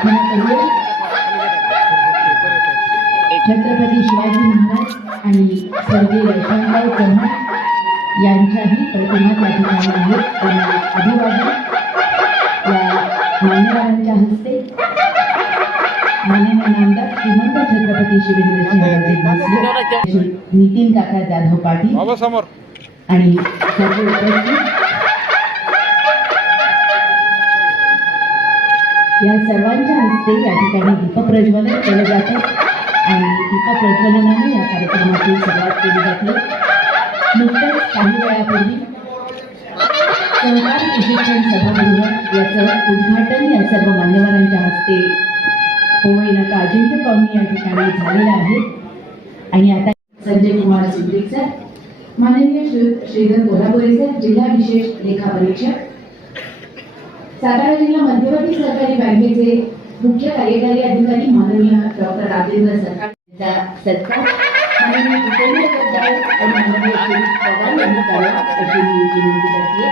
प्रार्थना करूया. छत्रपती शिवाजी महाराज आणि स्वर्गीय यशवंतराव चव्हाण यांच्याही प्रतिमा त्या ठिकाणी आहेत. त्यांना अभिवादन या मान्यवरांच्या हस्ते माननीय नामदार श्रीमंत छत्रपती शिवेंद्रसिंह नितीन काका जाधव पाटील आणि सर्व उपस्थित या सर्वांच्या हस्ते या ठिकाणी दीपप्रज्वलन केलं जातं आणि दीपप्रज्वलनाने या कार्यक्रमाची सुरुवात केली जाते. नुकतंच काही वेळापूर्वी सहकार प्रशिक्षण सभागृह याचं उद्घाटन या सर्व मान्यवरांच्या हस्ते होळी नका अजिंक्य कॉलनी या ठिकाणी झालेलं आहे. आणि आता संजय कुमार सुंदरे सर, माननीय श्रीधर कोल्हापुरे सर, जिल्हा विशेष लेखा परीक्षक, सातारा जिल्हा मध्यवर्ती सहकारी बँकेचे मुख्य कार्यकारी अधिकारी माननीय डॉक्टर राजेंद्र सरकार यांचा सत्कार माननीय जितेंद्र गद्दार आणि माननीय शिरीष पवार यांनी करावा अशी मी विनंती करते.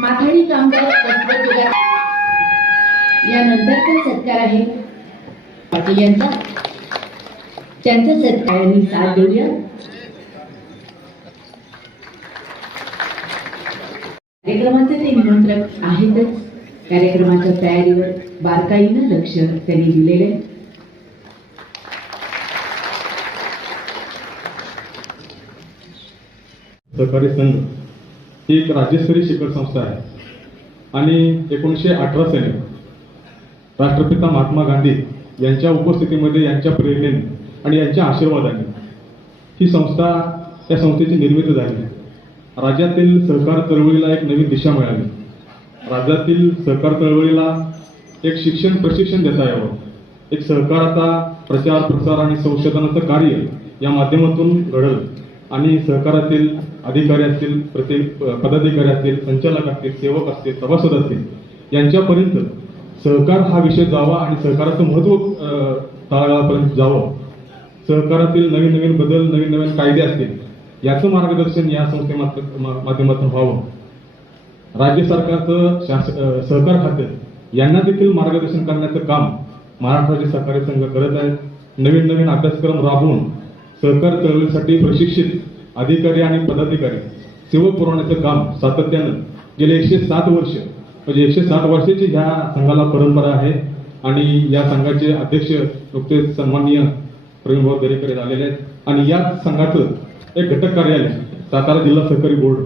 माथाडी कामगार वस्त्रोद्योगात यानंतरचा सत्कार आहे पाटील यांचा. त्यांच्या सत्कारांनी साथ देऊया. कार्यक्रमाचे ते निमंत्रक आहेतच. कार्यक्रमाच्या तयारीवर बारकाईनं लक्ष त्यांनी दिलेले. सहकारी संघ ही एक राज्यस्तरीय शिक्षण संस्था आहे आणि 1918 साली राष्ट्रपिता महात्मा गांधी यांच्या उपस्थितीमध्ये, यांच्या प्रेरणेने आणि यांच्या आशीर्वादाने ही संस्था, या संस्थेची निर्मिती झाली. राज्यातील सहकार चळवळीला एक नवीन दिशा मिळाली. राज्यातील सहकार चळवळीला एक शिक्षण प्रशिक्षण देता यावं, एक सहकाराचा प्रचार प्रसार आणि संशोधनाचं कार्य या माध्यमातून घडलं आणि सहकारातील अधिकारी असतील, पदाधिकारी असतील, संचालक असतील, सेवक असतील, सभासद असतील यांच्यापर्यंत सहकार हा विषय जावा आणि सहकाराचं महत्त्व तळागाळापर्यंत जावं. सहकारातील नवीन नवीन बदल, नवीन नवीन कायदे असतील याचं मार्गदर्शन या माध्यमातून व्हावं. राज्य सरकारचं सहकार खाते यांना देखील मार्गदर्शन करण्याचं काम महाराष्ट्र राज्य सहकारी संघ करत आहे. नवीन नवीन अभ्यासक्रम राबवून सहकार चळवळीसाठी प्रशिक्षित अधिकारी आणि पदाधिकारी सेवा पुरवण्याचं काम सातत्यानं गेले 107 वर्ष, म्हणजे 107 वर्षाची ह्या संघाला परंपरा आहे. आणि या संघाचे अध्यक्ष नुकतेच सन्माननीय प्रवीणभाऊ दरेकर झालेले आहेत. आणि या संघाचं एक घटक कार्यालय सातारा जिल्हा सहकारी बोर्ड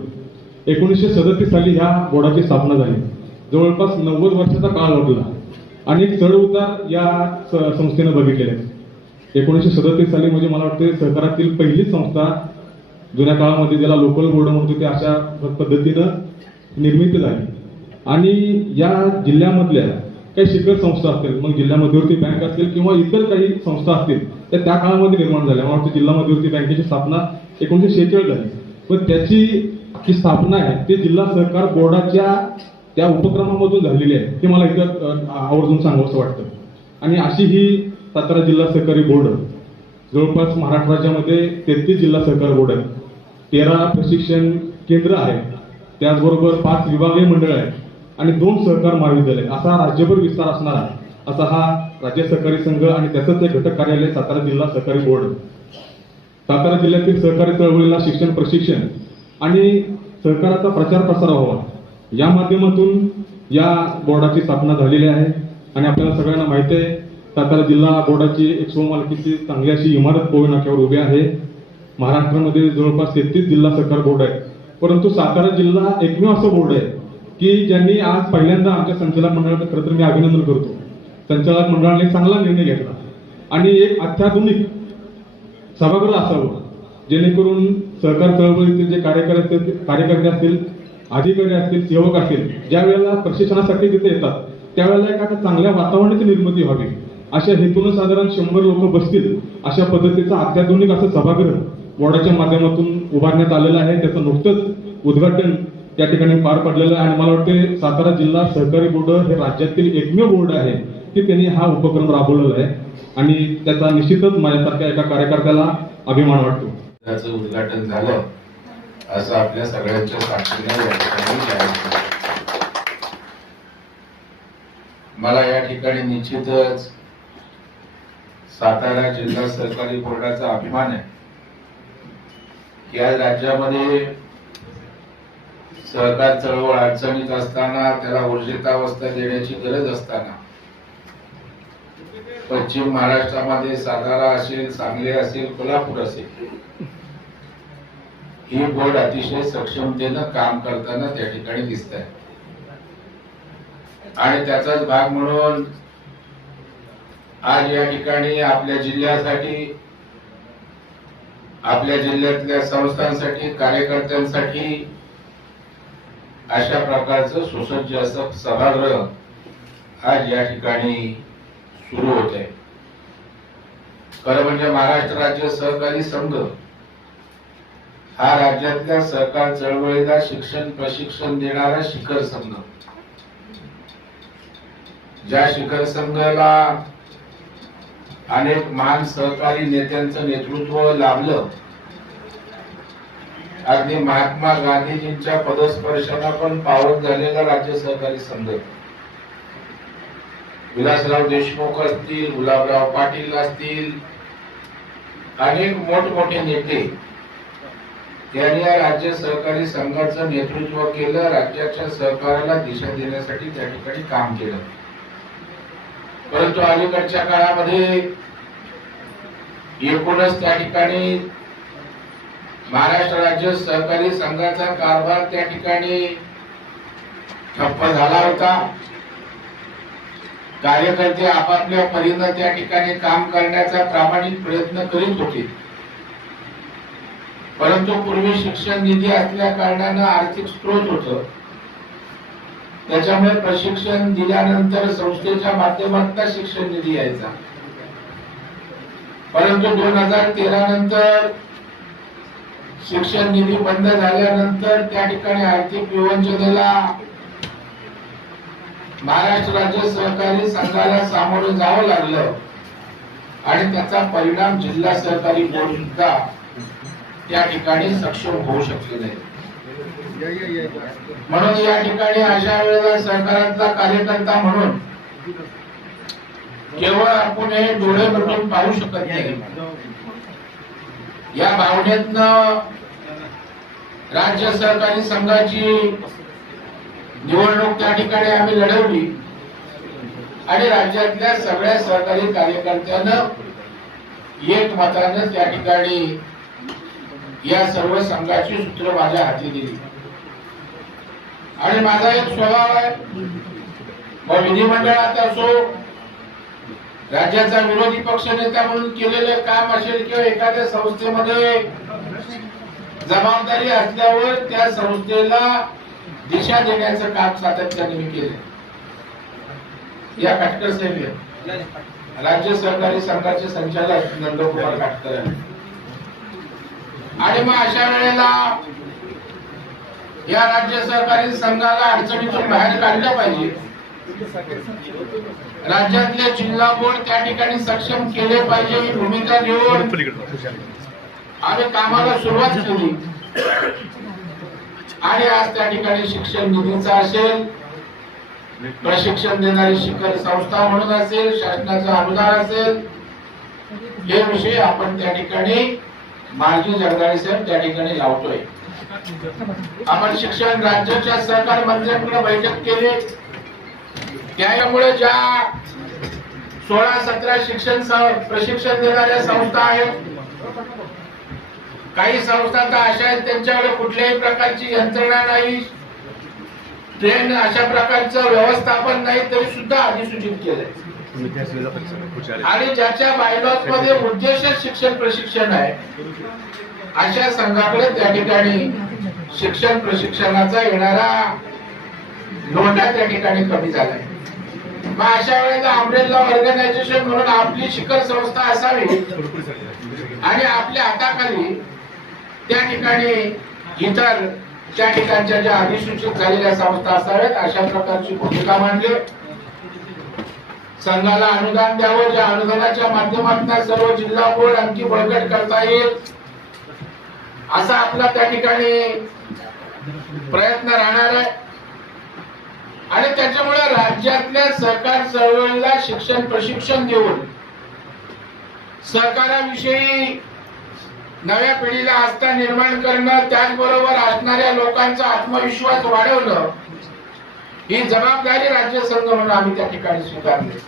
1937 साली ह्या बोर्डाची स्थापना झाली. जवळपास 90 वर्षाचा काळ लागला आणि एक चढ उतार या संस्थेनं बघितलेले आहेत. 1937 साली म्हणजे मला वाटतं सहकारातील पहिलीच संस्था, जुन्या काळामध्ये ज्याला लोकल बोर्ड म्हणतो ते अशा पद्धतीनं निर्मिती झाली. आणि या जिल्ह्यामधल्या काही शिक्षण संस्था असतील, मग जिल्हा मध्यवर्ती बँक असतील किंवा इतर काही संस्था असतील त्या काळामध्ये निर्माण झाल्या. मला वाटतं जिल्हा मध्यवर्ती बँकेची स्थापना 1946 झाली. पण त्याची जी स्थापना आहे ते जिल्हा सहकार बोर्डाच्या त्या उपक्रमामधून झालेली आहे. ते मला इथं आवर्जून सांगावंसं वाटतं. आणि अशी ही सातारा जिल्हा सहकारी बोर्ड जवळपास महाराष्ट्र राज्यामध्ये 33 जिल्हा सहकारी बोर्ड आहेत, 13 प्रशिक्षण केंद्र आहेत, त्याचबरोबर 5 विभागीय मंडळ आहेत आणि 2 सहकार महाविद्यालय, असा राज्यभर विस्तार असणारा असा हा राज्य सहकारी संघ आणि त्याचंच एक घटक कार्यालय सातारा जिल्हा सहकारी बोर्ड. सातारा जिल्ह्यातील सहकारी चळवळीला शिक्षण प्रशिक्षण आणि सहकाराचा प्रचार प्रसार व्हावा या माध्यमातून या बोर्डाची स्थापना झालेली आहे. आणि आपल्याला सगळ्यांना माहिती आहे सातारा जिल्हा बोर्डाची एक स्वमालकीची चांगली अशी इमारत कोविड नाक्यावर उभी आहे. महाराष्ट्रामध्ये जवळपास 33 जिल्हा सहकार बोर्ड आहेत, परंतु सातारा जिल्हा एकमेव असं बोर्ड आहे की ज्यांनी आज पहिल्यांदा आमच्या संचालक मंडळाचं खरं तर मी अभिनंदन करतो. संचालक मंडळाने चांगला निर्णय घेतला आणि एक अत्याधुनिक सभागृह असावं जेणेकरून सहकार चळवळीतील जे कार्यकर्ते असतील, अधिकारी असतील, सेवक असतील, ज्या वेळेला प्रशिक्षणासाठी तिथे येतात त्यावेळेला एका चांगल्या वातावरणाची निर्मिती व्हावी अशा हेतून साधारण 100 लोक बसतील अशा पद्धतीचा अत्याधुनिक असं सभागृह बोर्डाच्या माध्यमातून उभारण्यात आलेलं आहे. त्याचं नुकतंच उद्घाटन त्या ठिकाणी पार पडलेलं आहे. आणि मला वाटते सातारा जिल्हा सहकारी बोर्ड हे राज्यातील एकमेव बोर्ड आहे की त्यांनी हा उपक्रम राबवलेला आहे आणि त्याचा निश्चितच माझ्यासारख्या एका कार्यकर्त्याला अभिमान वाटतो. त्याचं उद्घाटन झालं असं आपल्या सगळ्यांच्या साक्षीने या ठिकाणी जाहीर केलं. मला या ठिकाणी निश्चितच सातारा जिल्हा सहकारी बोर्डाचा अभिमान आहे की आज राज्यामध्ये सहकार चळवळ अडचणीत असताना त्याला ऊर्जितावस्था देण्याची गरज असताना पश्चिम महाराष्ट्रामध्ये सातारा असेल, सांगली असेल, कोल्हापूर असेल, ही बोर्ड अतिशय सक्षमतेनं काम करताना त्या ठिकाणी दिसत आहे. आणि त्याचाच भाग म्हणून आज या ठिकाणी आपल्या जिल्ह्यासाठी, आपल्या जिल्ह्यातल्या संस्थांसाठी, कार्यकर्त्यांसाठी अशा प्रकारचं सुसज्ज असं सभागृह आज या ठिकाणी सुरू होत आहे. खरं म्हणजे महाराष्ट्र राज्य सहकारी संघ हा राज्यातल्या सहकार चळवळीला शिक्षण प्रशिक्षण देणारा शिखर संघ, ज्या शिखर संघाला अनेक महान सहकारी नेत्यांचं नेतृत्व लाभलं. अगदी महात्मा गांधीजींच्या पदस्पर्शाला पण पावन झालेला राज्य सहकारी संघ, विलासराव देशमुख असतील, गुलाबराव पाटील असतील, अनेक मोठमोठे नेते त्यांनी या राज्य सहकारी संघाचं नेतृत्व केलं. राज्याच्या सहकाराला दिशा देण्यासाठी त्या ठिकाणी काम केलं. परंतु अलीकडच्या काळामध्ये एकूणच त्या ठिकाणी महाराष्ट्र राज्य सहकारी संघाचा कारभार त्या ठिकाणी ठप्प झाला होता. कार्यकर्ते आपापल्या परीने त्या ठिकाणी काम करण्याचा प्रामाणिक प्रयत्न करीत होते. परंतु पूर्वी शिक्षण निधी असल्या कारणानं आर्थिक स्त्रोत होतं, त्याच्यामुळे प्रशिक्षण दिल्यानंतर संस्थेच्या माध्यमातून शिक्षण निधी यायचा. परंतु 2013 नंतर शिक्षण निधी बंद झाल्यानंतर त्या ठिकाणी आर्थिक विवंचनेला महाराष्ट्र राज्य सहकारी संघाला सामोरं जावं लागलं आणि त्याचा परिणाम जिल्हा सहकारी बोर्ड सुद्धा त्या ठिकाणी सक्षम होऊ शकले नाही. म्हणून या ठिकाणी अशा वेळेला सहकारातला कार्यकर्ता म्हणून केवळ आपण हे डोळे मिटून पाहू शकत नाही. या भावनेतनं राज्य सहकारी संघाची निवडणूक त्या ठिकाणी आम्ही लढवली आणि राज्यातल्या सगळ्या सहकारी कार्यकर्त्यांना एक मतानं त्या ठिकाणी या सर्व संघाची सूत्र माझ्या हाती दिली. आणि माझा एक स्वभाव आहे, मग विधिमंडळात असो, राज्याचा विरोधी पक्ष नेता म्हणून केलेले काम असेल किंवा एखाद्या संस्थेमध्ये जबाबदारी असल्यावर त्या संस्थेला दिशा देण्याचं काम सातत्याने मी केलं. या काटकर साहेब राज्य सहकारी संघाचे संचालक नंदकुमार काटकर, आणि मग अशा वेळेला या राज्य सहकारी संघाला अडचणीतून बाहेर काढलं पाहिजे. राज्यातले जिल्हा बोर्ड त्या ठिकाणी सक्षम केले पाहिजे ही भूमिका घेऊन आम्ही कामाला सुरुवात केली. आणि आज त्या ठिकाणी शिक्षण निधीचा असेल, प्रशिक्षण देणारी शिखर संस्था म्हणून असेल, शासनाचं अनुदान असेल, हे विषय आपण त्या ठिकाणी मार्गी जगदाळे साहेब त्या ठिकाणी लावतोय. आपण शिक्षण राज्याच्या सहकार मंत्र्यांकडे बैठक केली. त्यामुळे ज्या 16-17 शिक्षण प्रशिक्षण देणाऱ्या संस्था आहेत, काही संस्था तर अशा आहेत त्यांच्याकडे कुठल्याही प्रकारची यंत्रणा नाही, ट्रेन अशा प्रकारचं व्यवस्थापन नाही, तरी सुद्धा अधिसूचित केलंय. आणि ज्याच्या बायलॉज मध्ये उद्देश शिक्षण प्रशिक्षण आहे, अशा संघाकडे त्या ठिकाणी शिक्षण प्रशिक्षणाचा येणारा लोंढा त्या ठिकाणी कमी झालाय. मग अशा वेळेला अम्ब्रेला ऑर्गनायझेशन म्हणून आपली शिखर संस्था असावी आणि आपल्या हाताखाली त्या ठिकाणी इतर त्या ठिकाणच्या ज्या अधिसूचित झालेल्या संस्था असाव्यात अशा प्रकारची भूमिका मांडली. संघाला अनुदान द्यावं, ज्या अनुदानाच्या माध्यमातून सर्व जिल्हा बोर्ड आणखी बळकट करता येईल असा आपला त्या ठिकाणी प्रयत्न राहणार आहे. आणि त्याच्यामुळे राज्यातल्या सहकार चळवळीला शिक्षण प्रशिक्षण देऊन सहकाराविषयी नव्या पिढीला आस्था निर्माण करणं, त्याचबरोबर असणाऱ्या लोकांचा आत्मविश्वास वाढवणं ही जबाबदारी राज्य संघ म्हणून आम्ही त्या ठिकाणी स्वीकारली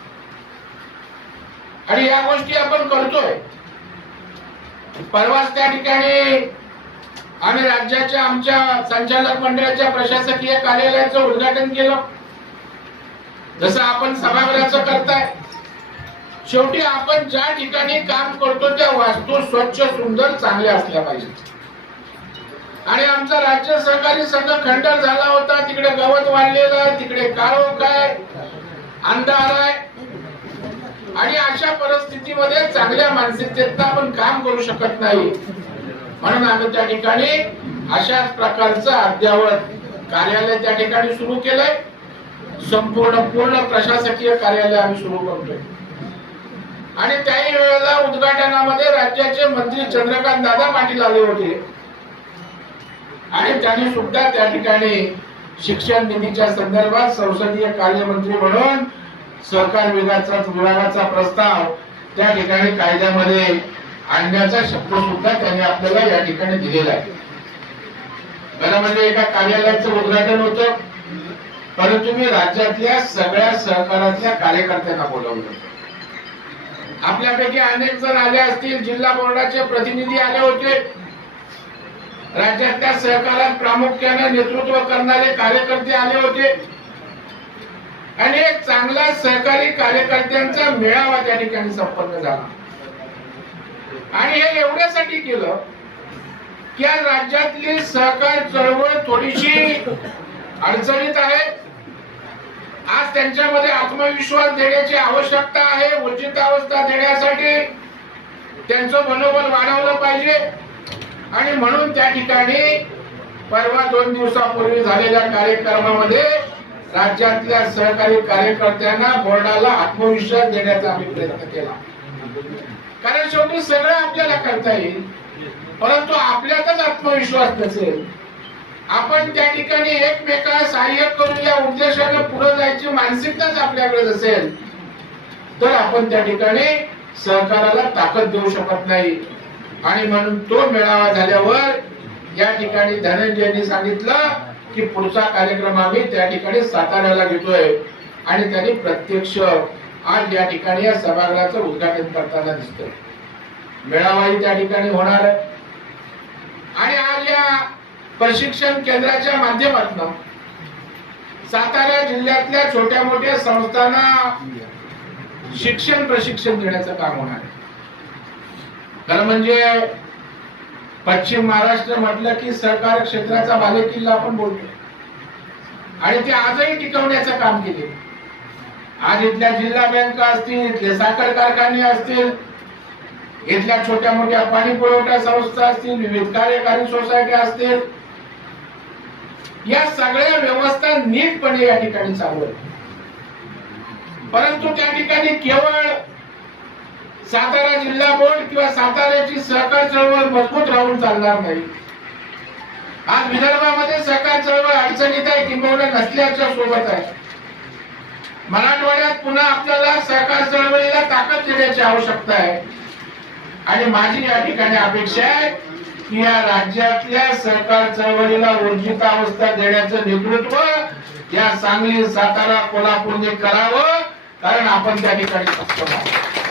आणि या गोष्टी आपण करतोय. परवाच त्या ठिकाणी आम्ही राज्याच्या आमच्या संचालक मंडळाच्या प्रशासकीय कार्यालयाचं उद्घाटन केलं. जसं आपण सभागृहाचं करताय, शेवटी आपण ज्या ठिकाणी काम करतो त्या वास्तू स्वच्छ सुंदर चांगल्या असल्या पाहिजेत. आणि आमचा राज्य सहकारी संघ खंडर झाला होता, तिकडे गवत वाढलेलं आहे, तिकडे काळोख आहे, अंधार आहे आणि अशा परिस्थितीमध्ये चांगल्या मानसिकतेत आपण काम करू शकत नाही. म्हणून आम्ही त्या ठिकाणी अशाच प्रकारचं अद्ययावत कार्यालय त्या ठिकाणी सुरू केलंय. पूर्ण प्रशासकीय कार्यालय आम्ही सुरू करतोय आणि त्याही वेळेला उद्घाटनामध्ये राज्याचे मंत्री चंद्रकांत दादा पाटील आले होते आणि त्यांनी सुद्धा त्या ठिकाणी शिक्षण निधीच्या संदर्भात संसदीय कार्यमंत्री म्हणून सहकार विभागाचा प्रस्ताव त्या ठिकाणी कायद्यामध्ये आणण्याचा शब्द सुद्धा त्यांनी आपल्याला या ठिकाणी दिलेला आहे. खरं म्हणजे एका कार्यालयाचं उद्घाटन होतं, परंतु मी राज्यातल्या सगळ्या सहकारातल्या कार्यकर्त्यांना बोलावलं. आपल्यापैकी अनेक जण आले असतील, जिल्हा बोर्डाचे प्रतिनिधी आले होते, राज्यातल्या सहकारात प्रामुख्याने नेतृत्व करणारे कार्यकर्ते आले होते आणि एक चांगला सहकारी कार्यकर्त्यांचा मेळावा त्या ठिकाणी संपन्न झाला. आणि हे एवढ्यासाठी केलं की आज राज्यातली सहकार चळवळ थोडीशी अडचणीत आहे. आज त्यांच्यामध्ये आत्मविश्वास देण्याची आवश्यकता आहे. ऊर्जितावस्था देण्यासाठी त्यांचं मनोबल वाढवलं पाहिजे आणि म्हणून त्या ठिकाणी परवा 2 दिवसापूर्वी झालेल्या कार्यक्रमामध्ये राज्यातल्या सहकारी कार्यकर्त्यांना बोर्डाला आत्मविश्वास देण्याचा आम्ही प्रयत्न केला. कारण शेवटी सगळं आपल्याला करता येईल, परंतु आपल्यातच आत्मविश्वास नसेल, आपण त्या ठिकाणी एकमेकाला सहाय्य करून या उद्देशाने पुढे जायची मानसिकताच आपल्याकडे असेल तर आपण त्या ठिकाणी सहकाराला ताकद देऊ शकत नाही. आणि म्हणून तो मेळावा झाल्यावर या ठिकाणी धनंजयनी सांगितलं की पुढचा कार्यक्रम आम्ही त्या ठिकाणी साताऱ्याला घेतोय आणि त्यांनी प्रत्यक्ष आज या ठिकाणी या सभागृहाचं उद्घाटन करताना दिसतंय. मेळावाही त्या ठिकाणी होणार आहे आणि आज या प्रशिक्षण केंद्राच्या माध्यमातून सातारा जिल्ह्यातल्या छोट्या मोठ्या संस्थांना शिक्षण प्रशिक्षण देण्याचं काम होणार आहे. खरं म्हणजे पश्चिम महाराष्ट्र म्हटलं की सहकार क्षेत्राचा बालेकिल्ला आपण बोलतो आणि ते आजही टिकवण्याचं काम केले. आज इथल्या जिल्हा बँका असतील, इथले साखर कारखाने असतील, इथल्या छोट्या मोठ्या पाणी पुरवठा संस्था असतील, विविध कार्यकारी सोसायटी असतील, या सगळ्या व्यवस्था नीटपणे या ठिकाणी चालू आहेत. परंतु त्या ठिकाणी केवळ सातारा जिल्हा बोर्ड किंवा साताऱ्याची सहकार चळवळ मजबूत राहून चालणार नाही. आज विदर्भामध्ये सहकार चळवळ अडचणीत आहे, किंबहुना नसल्याच्या सोबत आहे. मराठवाड्यात पुन्हा आपल्याला सहकार चळवळीला ताकद देण्याची आवश्यकता आहे आणि माझी या ठिकाणी अपेक्षा आहे की या राज्यातल्या सहकार चळवळीला ऊर्जितावस्था देण्याचं नेतृत्व या सांगली, सातारा, कोल्हापूरने करावं, कारण आपण त्या ठिकाणी सक्षम आहोत.